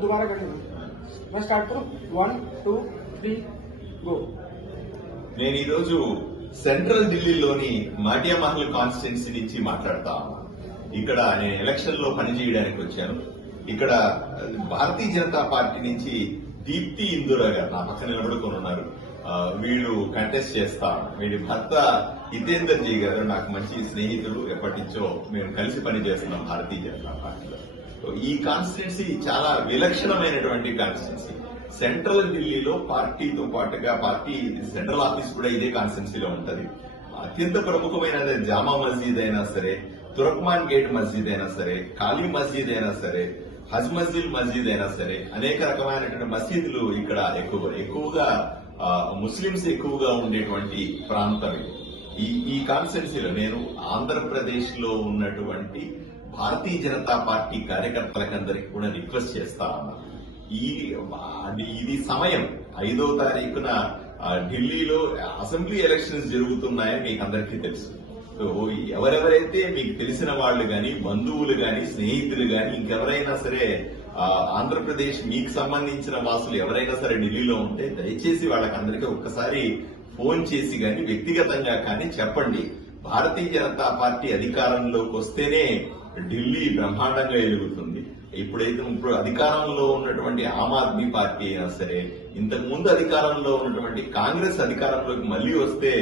दोबारा करेंगे मैं स्टार्ट करूँ वन टू थ्री गो నేను ఈరోజు సెంట్రల్ ఢిల్లీలోని మాటియా మహల్ కాన్స్టిట్యున్సీ నుంచి మాట్లాడతా ఉన్నాను. ఇక్కడ నేను ఎలక్షన్ లో పనిచేయడానికి వచ్చాను ఇక్కడ భారతీయ జనతా పార్టీ నుంచి దీప్తి ఇందురా గారు నా పక్కన నిలబడుకొని ఉన్నారు ఆ, వీళ్ళు కంటెస్ట్ చేస్తా వీడి భర్త హితేందర్ జీ గారు నాకు మంచి స్నేహితులు ఎప్పటి నుంచో మేము కలిసి పనిచేస్తున్నాం భారతీయ జనతా పార్టీలో సో ఈ కాన్స్టిట్యున్సీ చాలా విలక్షణమైనటువంటి కాన్స్టిట్యున్సీ సెంట్రల్ ఢిల్లీలో పార్టీతో పాటుగా పార్టీ సెంట్రల్ ఆఫీస్ కూడా ఇదే కాన్స్టిట్యున్సీలో ఉంటుంది అత్యంత ప్రముఖమైన జామా మస్జిద్ అయినా సరే తురక్మాన్ గేట్ మస్జిద్ అయినా సరే ఖాళీ మస్జిద్ అయినా సరే హజ్ మస్జిద్ మస్జిద్ అయినా సరే అనేక రకమైనటువంటి మసీదులు ఇక్కడ ఎక్కువ ఎక్కువగా ముస్లింస్ ఎక్కువగా ఉండేటువంటి ప్రాంతం ఈ ఈ కాన్స్టిట్యున్సీలో నేను ఆంధ్రప్రదేశ్ లో ఉన్నటువంటి భారతీయ జనతా పార్టీ అందరికి కూడా రిక్వెస్ట్ చేస్తా ఉన్నారు ఈ ఇది సమయం ఐదో తారీఖున ఢిల్లీలో అసెంబ్లీ ఎలక్షన్స్ జరుగుతున్నాయని మీకు అందరికీ తెలుసు ఎవరెవరైతే మీకు తెలిసిన వాళ్ళు కానీ బంధువులు కానీ స్నేహితులు కానీ ఇంకెవరైనా సరే ఆంధ్రప్రదేశ్ మీకు సంబంధించిన వాసులు ఎవరైనా సరే ఢిల్లీలో ఉంటే దయచేసి వాళ్ళకందరికీ ఒక్కసారి ఫోన్ చేసి కానీ వ్యక్తిగతంగా కానీ చెప్పండి భారతీయ జనతా పార్టీ అధికారంలోకి వస్తేనే ఢిల్లీ బ్రహ్మాండంగా ఎదుగుతుంది ఇప్పుడైతే ఇప్పుడు అధికారంలో ఉన్నటువంటి ఆమ్ ఆద్మీ పార్టీ అయినా సరే ఇంతకు ముందు అధికారంలో ఉన్నటువంటి కాంగ్రెస్ అధికారంలోకి మళ్ళీ వస్తే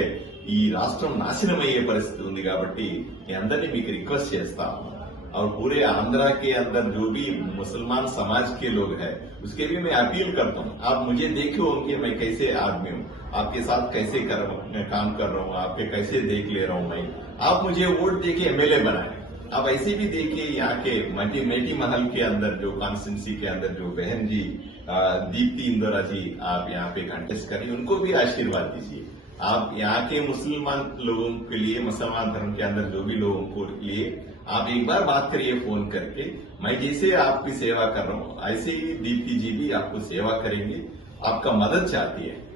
ఈ రాష్ట్రం నాశనం అయ్యే పరిస్థితి ఉంది కాబట్టి మీ అందరినీ మీకు రిక్వెస్ట్ చేస్తా हूं। और पूरे आंध्रा के अंदर जो भी मुसलमान समाज के लोग हैं उसके लिए मैं अपील करता हूँ आप मुझे देखो कि मैं कैसे आदमी हूँ आपके साथ कैसे कर मैं काम कर रहा हूँ आपके कैसे देख ले रहा हूँ मैं आप मुझे वोट देके एमएलए बनाए आप ऐसे भी देखिए यहाँ के मटी मेटी महल के अंदर जो कॉन्स्टेंसी के अंदर जो बहन जी दीप्ति इंदौरा जी आप यहाँ पे कंटेस्ट करिए उनको भी आशीर्वाद दीजिए आप यहाँ के मुसलमान लोगों के लिए मुसलमान धर्म के अंदर जो भी लोगों को लिए आप एक बार बात करिए फोन करके मैं जैसे आपकी सेवा कर रहा हूँ ऐसे ही दीप्ति जी भी आपको सेवा करेंगे आपका मदद चाहती है